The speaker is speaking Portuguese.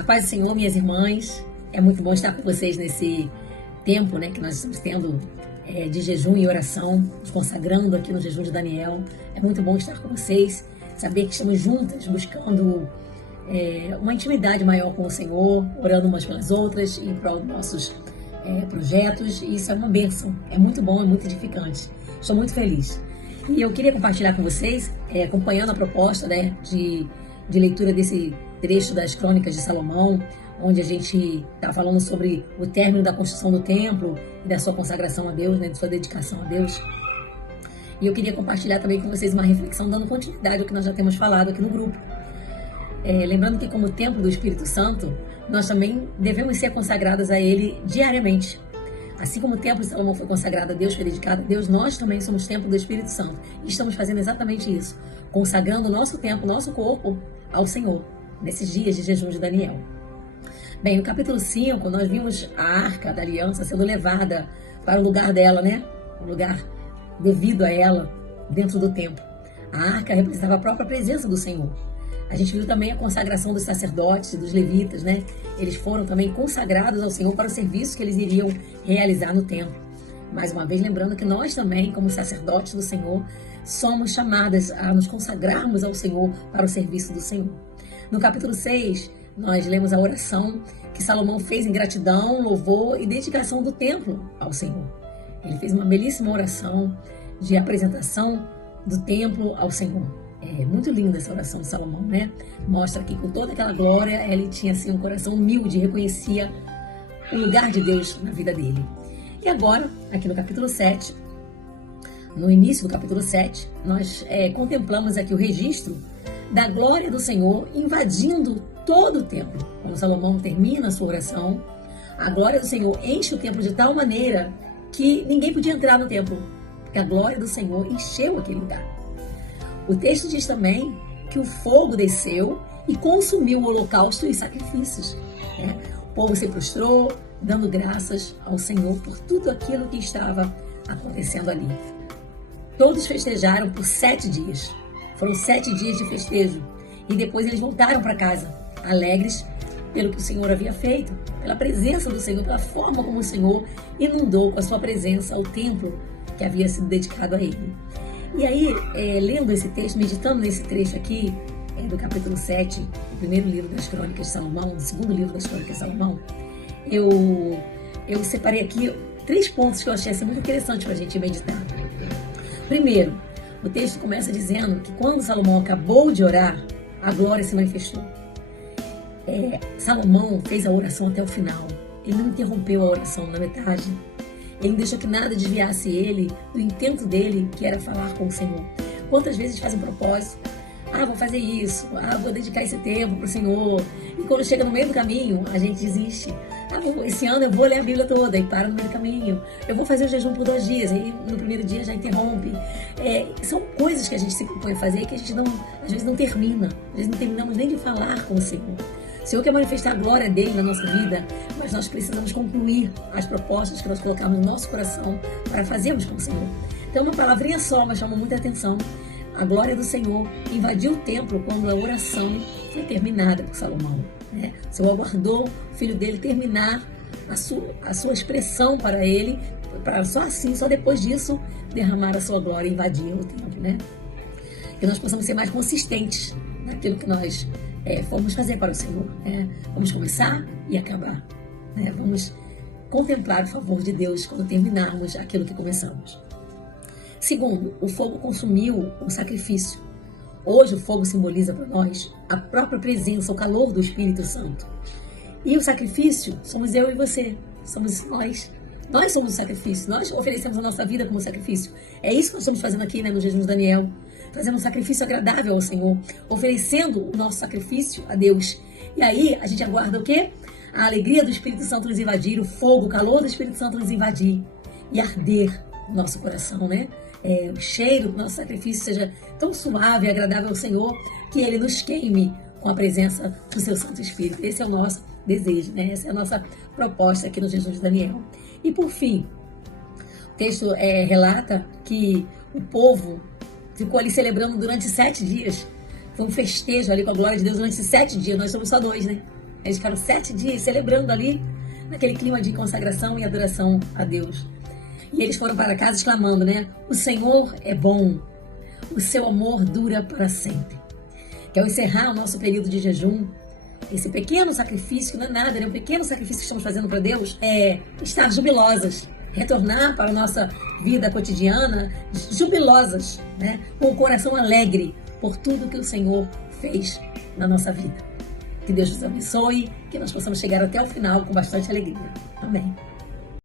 A paz do Senhor, minhas irmãs, é muito bom estar com vocês nesse tempo, né, que nós estamos tendo de jejum e oração, nos consagrando aqui no jejum de Daniel. É muito bom estar com vocês, saber que estamos juntas buscando uma intimidade maior com o Senhor, orando umas pelas outras em prol dos nossos projetos, e isso é uma bênção, é muito bom, é muito edificante. Estou muito feliz. E eu queria compartilhar com vocês, acompanhando a proposta, né, de leitura desse trecho das Crônicas de Salomão, onde a gente está falando sobre o término da construção do templo e da sua consagração a Deus, né, de sua dedicação a Deus. E eu queria compartilhar também com vocês uma reflexão dando continuidade ao que nós já temos falado aqui no grupo. Lembrando que como templo do Espírito Santo, nós também devemos ser consagradas a Ele diariamente. Assim como o templo de Salomão foi consagrado a Deus, foi dedicado a Deus, nós também somos templo do Espírito Santo. E estamos fazendo exatamente isso, consagrando o nosso tempo, o nosso corpo ao Senhor, nesses dias de jejum de Daniel. Bem, no capítulo 5, nós vimos a Arca da Aliança sendo levada para o lugar dela, né? O lugar devido a ela, dentro do templo. A Arca representava a própria presença do Senhor. A gente viu também a consagração dos sacerdotes e dos levitas, né? Eles foram também consagrados ao Senhor para o serviço que eles iriam realizar no templo. Mais uma vez, lembrando que nós também, como sacerdotes do Senhor, somos chamadas a nos consagrarmos ao Senhor para o serviço do Senhor. No capítulo 6, nós lemos a oração que Salomão fez em gratidão, louvor e dedicação do templo ao Senhor. Ele fez uma belíssima oração de apresentação do templo ao Senhor. É muito linda essa oração de Salomão, né? Mostra que com toda aquela glória, ele tinha assim um coração humilde, reconhecia o lugar de Deus na vida dele. E agora, aqui no capítulo 7, no início do capítulo 7, nós contemplamos aqui o registro da glória do Senhor invadindo todo o templo. Quando Salomão termina a sua oração, a glória do Senhor enche o templo de tal maneira que ninguém podia entrar no templo, porque a glória do Senhor encheu aquele lugar. O texto diz também que o fogo desceu e consumiu o holocausto e sacrifícios. O povo se prostrou, dando graças ao Senhor por tudo aquilo que estava acontecendo ali. Todos festejaram por 7 dias. Foram 7 dias de festejo. E depois eles voltaram para casa, alegres pelo que o Senhor havia feito, pela presença do Senhor, pela forma como o Senhor inundou com a sua presença o templo que havia sido dedicado a Ele. E aí, lendo esse texto, meditando nesse trecho aqui, do capítulo 7, do primeiro livro das Crônicas de Salomão, do segundo livro das Crônicas de Salomão, eu separei aqui 3 pontos que eu achei assim, muito interessante para a gente meditar. Primeiro, o texto começa dizendo que quando Salomão acabou de orar, a glória se manifestou. Salomão fez a oração até o final. Ele não interrompeu a oração na metade. Ele não deixou que nada desviasse ele do intento dele, que era falar com o Senhor. Quantas vezes faz um propósito? Vou fazer isso. Vou dedicar esse tempo para o Senhor. E quando chega no meio do caminho, a gente desiste. Esse ano eu vou ler a Bíblia toda e para no meio do caminho. Eu vou fazer o jejum por 2 dias. Aí no primeiro dia já interrompe. São coisas que a gente se propõe a fazer que a gente às vezes não termina. Às vezes não terminamos nem de falar com o Senhor. O Senhor quer manifestar a glória dele na nossa vida, mas nós precisamos concluir as propostas que nós colocamos no nosso coração para fazermos com o Senhor. Então, uma palavrinha só, mas chama muita atenção. A glória do Senhor invadiu o templo quando a oração foi terminada por Salomão. O Senhor aguardou o filho dele terminar a sua expressão para ele, para só depois disso, derramar a sua glória e invadir o templo. Que nós possamos ser mais consistentes naquilo que nós vamos fazer para o Senhor. Vamos começar e acabar. Vamos contemplar o favor de Deus quando terminarmos aquilo que começamos. Segundo, o fogo consumiu o sacrifício. Hoje o fogo simboliza para nós a própria presença, o calor do Espírito Santo. E o sacrifício somos eu e você, somos nós. Nós somos o sacrifício, nós oferecemos a nossa vida como sacrifício. É isso que nós estamos fazendo aqui no jejum de Daniel. Fazendo um sacrifício agradável ao Senhor, oferecendo o nosso sacrifício a Deus. E aí a gente aguarda o quê? A alegria do Espírito Santo nos invadir, o fogo, o calor do Espírito Santo nos invadir e arder no nosso coração, o cheiro do nosso sacrifício seja tão suave e agradável ao Senhor que Ele nos queime com a presença do Seu Santo Espírito. Esse é o nosso desejo, Essa é a nossa proposta aqui no jejum de Daniel. E por fim, o texto relata que o povo ficou ali celebrando durante 7 dias. Foi um festejo ali com a glória de Deus durante 7 dias. Nós somos só 2, Eles ficaram 7 dias celebrando ali, naquele clima de consagração e adoração a Deus. E eles foram para casa exclamando, né? O Senhor é bom, o seu amor dura para sempre. Que ao encerrar o nosso período de jejum, esse pequeno sacrifício, que não é nada, né? Um pequeno sacrifício que estamos fazendo para Deus, é estar jubilosas, retornar para a nossa vida cotidiana, jubilosas, né? Com o coração alegre por tudo que o Senhor fez na nossa vida. Que Deus nos abençoe, que nós possamos chegar até o final com bastante alegria. Amém.